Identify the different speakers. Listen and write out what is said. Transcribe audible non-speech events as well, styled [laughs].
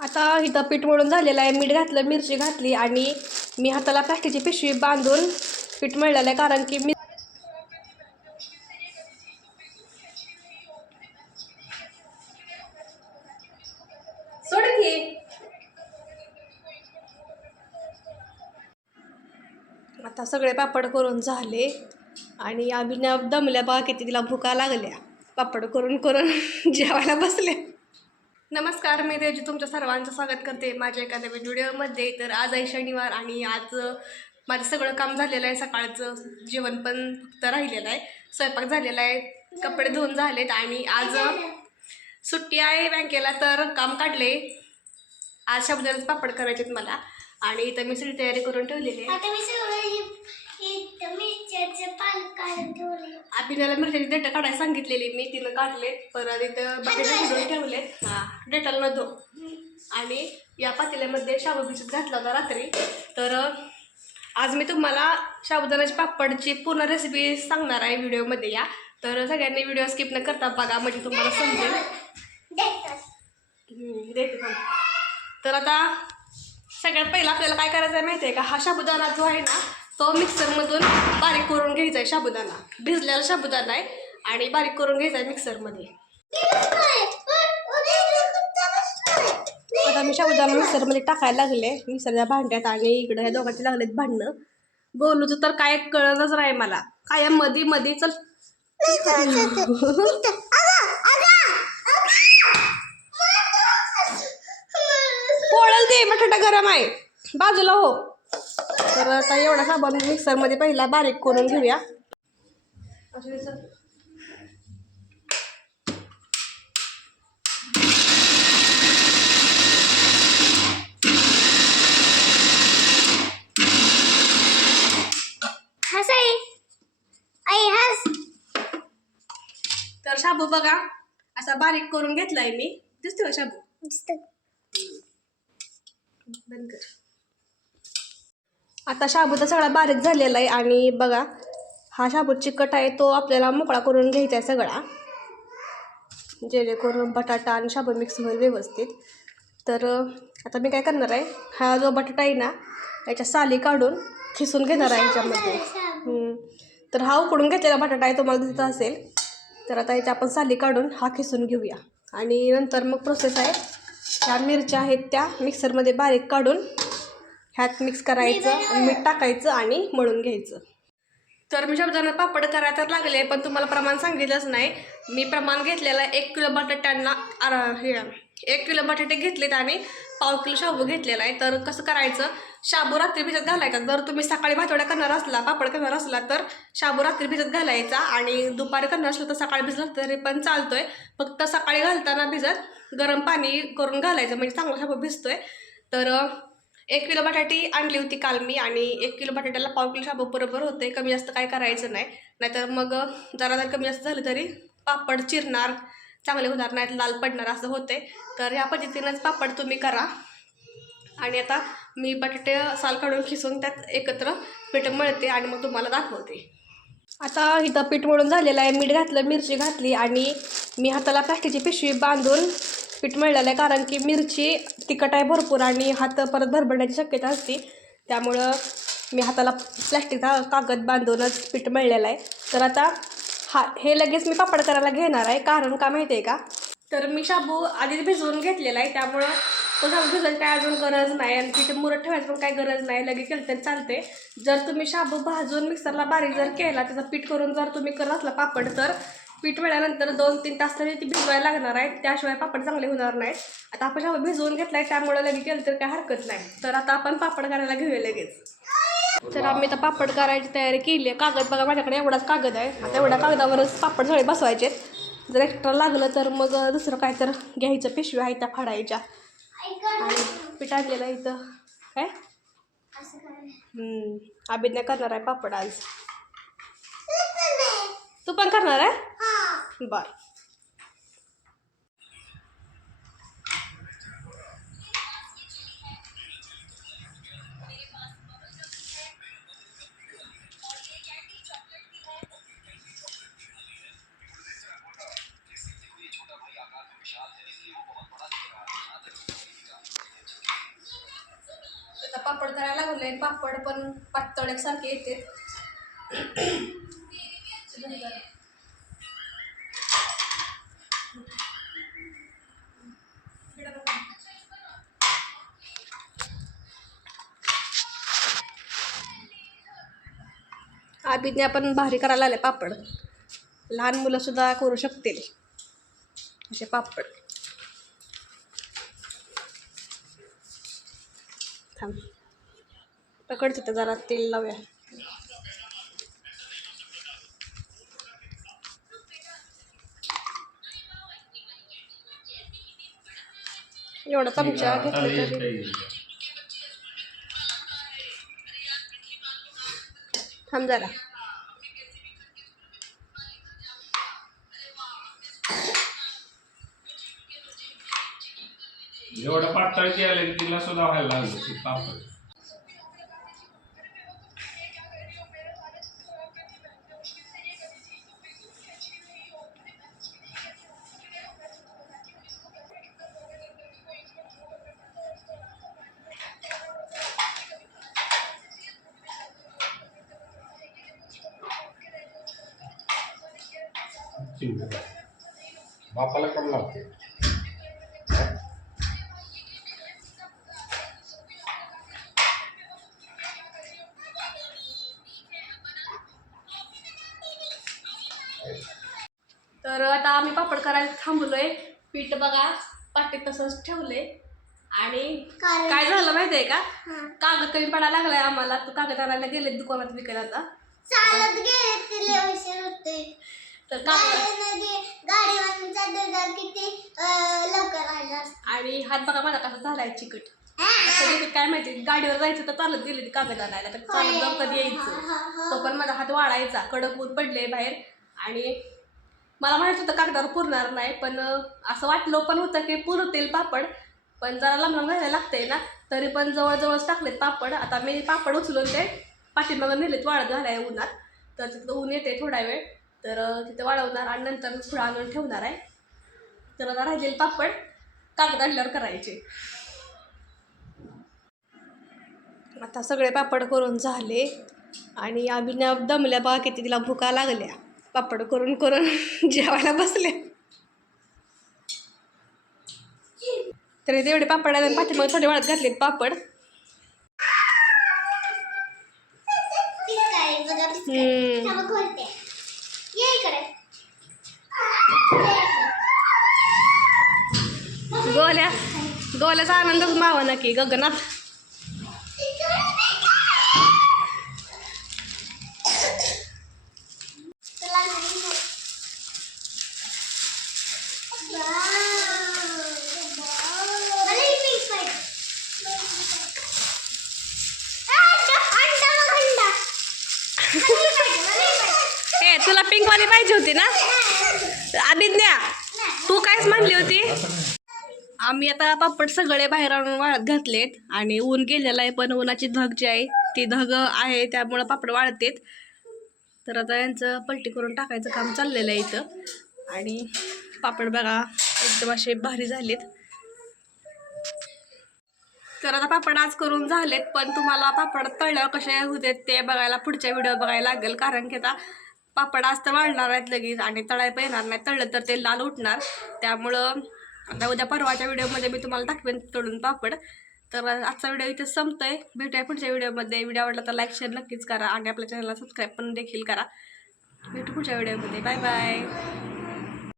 Speaker 1: आता इथं पीठ मळून झालेलं आहे. मीठ घातलं मिरची घातली आणि मी हाताला प्लास्टिकची पिशवी बांधून पीठ मळलेलं आहे. कारण की मी आता सगळे पापड करून झाले आणि अभिनव दमल्या बघा किती तिला भुका लागल्या. पापड करून करून [laughs] जेवायला बसले नमस्कार मी रेजी तुमच्या सर्वांचं स्वागत करते माझ्या एखाद्या व्हिडिओमध्ये. तर आज आहे शनिवार आणि आज माझं सगळं काम झालेलं आहे. सकाळचं जेवण पण फक्त राहिलेलं आहे. स्वयंपाक झालेला आहे. कपडे धुवून झालेत आणि आज सुट्टी आहे बँकेला तर काम काढले. आज शब्दालाच पापड करायचे आहेत मला. आणि इथं मी सगळी तयारी करून ठेवलेली आहे.
Speaker 2: इथं मिरच्याचं ठेवले
Speaker 1: देठं काढायला सांगितलेली. मी तिनं काढले परत इथं भिजवून ठेवलेत. हां डेटल न धो आणि या पातेल्यामध्ये शाबू भिजत घातला होता रात्री. तर आज मी तुम्हाला साबुदाण्याची पापडची पूर्ण रेसिपी सांगणार आहे व्हिडिओमध्ये या. तर सगळ्यांनी व्हिडिओ स्किप न करता बघा म्हणजे तुम्हाला समजेल. देते. तर आता सगळ्यात पहिला आपल्याला काय करायचं आहे माहिती आहे का? हा साबुदाणा जो आहे ना तो मिक्सरमधून बारीक करून घ्यायचा आहे साबुदाणा. भिजलेला साबुदाणा आहे आणि बारीक करून घ्यायचा आहे मिक्सरमध्ये आता मी साबुदाणा मिक्सरमध्ये टाकायला लागले. मिक्सरच्या भांड्यात आणि इकडं ह्या दोघांचे लागलेत भांडणं. बोलूचं तर काय कळतच नाही मला. काय मधी मधी चल. पोळल दे बटाटा गरम आहे. बाजूला हो. तर आता एवढा साबण मिक्सरमध्ये पहिला बारीक करून घेऊया. तर शाबू बघा असा बारीक करून घेतलाय मी. दिसतो का शाबू? बंद कर. आता शाबूचा सगळा बारीक झालेला आहे आणि बघा हा शाबू चिकट आहे तो आपल्याला मोकळा करून घ्यायचा आहे सगळा. जेणेकरून बटाटा आणि शाबू मिक्स होईल व्यवस्थित. तर आता मी काय करणार आहे हा जो बटाटा आहे ना याच्या साली काढून खिसून घेणार आहे याच्यामध्ये. तर हा उकडून घेतलेला बटाटा आहे तुम्हाला दिसत असेल. तर आता याच्या आपण साली काढून हा खिसून घेऊया. आणि नंतर मग प्रोसेस आहे त्या मिरच्या आहेत त्या मिक्सरमध्ये बारीक काढून ह्यात मिक्स करायचं मीठ टाकायचं आणि मळून घ्यायचं. तर मी शब्दानं पापड करायला तर लागले पण तुम्हाला प्रमाण सांगितलंच नाही. मी प्रमाण घेतलेलं आहे एक किलो बटाट्यांना हे एक किलो बटाटे घेतलेत आणि पाव किलो शाबू घेतलेला आहे. तर कसं करायचं? शाबू रात्री भिजत घालायचा. जर तुम्ही सकाळी भातवड्या करणार असला पापड करणार असला तर शाबू रात्री भिजत घालायचा आणि दुपारी करणार असलं तर सकाळी भिजलं तरी पण चालतोय. फक्त सकाळी घालताना भिजत गरम पाणी करून घालायचं म्हणजे चांगला शाबू भिजतोय. तर एक किलो बटाटी आणली होती काल मी आणि एक किलो बटाट्याला पाव किलो शाबू बरोबर होते. कमी जास्त काय करायचं नाही. नाहीतर मग जरा जर कमी जास्त झालं तरी पापड चिरणार चांगले होणार नाहीत लाल पडणार असं होते. तर ह्या पद्धतीनंच पापड तुम्ही करा. आणि आता मी बटाटे साल काढून खिसून त्यात एकत्र पीठ मळते आणि मग तुम्हाला दाखवते. आता इथं पीठ मळून झालेलं आहे. मीठ घातलं मिरची घातली आणि मी हाताला प्लास्टिकची पिशवी बांधून पीठ मळलेलं आहे. कारण की मिरची तिखट आहे भरपूर आणि हात परत भरभरण्याची शक्यता असते. त्यामुळं मी हाताला प्लॅस्टिकचा कागद बांधूनच पीठ मळलेलं आहे. तर आता हा हे लगेच मी पापड करायला घेणार आहे. कारण का माहिती आहे का? तर मी शाबू आधीच भिजवून घेतलेला आहे. त्यामुळं तो शाबू भिजवायची काय अजून गरज नाही. आणि तिथे मुरत ठेवायची पण काय गरज नाही. लगेच केलं तरी चालते जर तुम्ही शाबू भाजून मिक्सरला बारीक जर केला त्याचा पीठ करून जर तुम्ही करत असला पापड तर पीठ मिळाल्यानंतर दोन तीन तास तरी ती भिजवायला लागणार आहे. त्याशिवाय पापड चांगले होणार नाहीत. आता आपण जेव्हा भिजवून घेतलाय त्यामुळे लगेच केलं तर काय हरकत नाही. तर आता आपण पापड करायला घेऊया लगेच. तर आम्ही आता पापड करायची तयारी केली आहे कागद बघा माझ्याकडे एवढाच कागद आहे. आता एवढ्या कागदावरच पापड सगळे बसवायचे जर एक्स्ट्रा लागलं तर मग दुसरं काय तर घ्यायचं. पिशव्या आहे त्या फाडायच्या. आणि पीठ आणलेलं आहे इथं. काय?
Speaker 2: असं
Speaker 1: करणार आहे पापड आज. तू पण करणार आहे? बर पापड करायला लागले पापड पण पातळ येते [coughs] [coughs] अभिज्ञा पण भारी करायला आले पापड. लहान मुलं सुद्धा करू शकतील. असे पापड. थांब. पकड तिथं जरा तेल लावूया. एवढा चमचा घेतला तरी. थांब जरा.
Speaker 3: एवढं पातळ केलं की तिला सुद्धा व्हायला लागलं. ते पापड
Speaker 4: बापाला कम लागते
Speaker 1: तर आता आम्ही पापड करायला थांबलोय. पीठ बघा पाटीत तसंच ठेवले आणि काय झालं माहितीये का. कागद कमी पडायला लागलाय आम्हाला. तर कागद आणायला गेले दुकानात विकायला आता.
Speaker 2: चालत गेले
Speaker 1: तर. आणि हात बघा माझा कसा झालाय चिकट.
Speaker 2: हा.
Speaker 1: काय माहिती गाडीवर जायचं तर चालत गेले ते कागद आणायला तर चालत जाऊन कधी यायचं. तो पण माझा हात वाढायचा कडक ऊन पडले बाहेर. आणि मला माहीत होतं कागदावर पुरणार नाही पण असं वाटलं पण होतं की पुरतील पापड. पण जरा लांब घ्यायला लागतंय ना तरी पण जवळजवळच टाकलेत पापड. आता मी पापड उचलून ते पाठीमागं नेलेत वाळत घालाय उन्हात. तर तिथं ऊन येते थोडा वेळ. तर तिथं वाळवणार आणि नंतर थोडं आणून ठेवणार आहे. तर आता राहिलेले पापड कागद आणल्यावर करायचे. आता सगळे पापड करून झाले आणि आम्ही दमल्या बघा किती तिला भुका लागल्या. पापड करून करून [laughs] जेवायला बसले तरी तेवढे पापड आणि पाठीमागे थोडे वाळत घातलेत पापड. हम्म. ही आनंदच मावा
Speaker 2: ही पाहिजे.
Speaker 1: ए तुला पिंकवाली पाहिजे होती ना अभिज्ञा तू कायच म्हणली होती आम्ही आता पापड सगळे बाहेर आणून वाळत घातलेत आणि ऊन गेलेलं आहे पण उन्हाची धग जी आहे ती धग आहे त्यामुळं पापड वाळतेत. तर आता यांचं पलटी करून टाकायचं काम चाललेलं आहे इथं. आणि पापड बघा एकदम असे भारी झालेत. तर आता पापड आज करून झालेत पण तुम्हाला पापड तळल्यावर कसे होते ते बघायला पुढच्या व्हिडिओ बघायला लागेल. कारण की आता पापड आज तर वाळणार आहेत लगेच आणि तळाय येणार नाही. तळलं तर ते लाल उठणार. त्यामुळं आता उद्या परवाच्या व्हिडिओमध्ये मी तुम्हाला दाखवेन तोडून पापड. तर आजचा व्हिडिओ इथे संपतोय. भेटूया पुढच्या व्हिडिओमध्ये. व्हिडिओ आवडला तर लाईक शेअर नक्कीच करा. आणि आपल्या चॅनलला सबस्क्राईब पण देखील करा. भेटू पुढच्या व्हिडिओमध्ये. Bye bye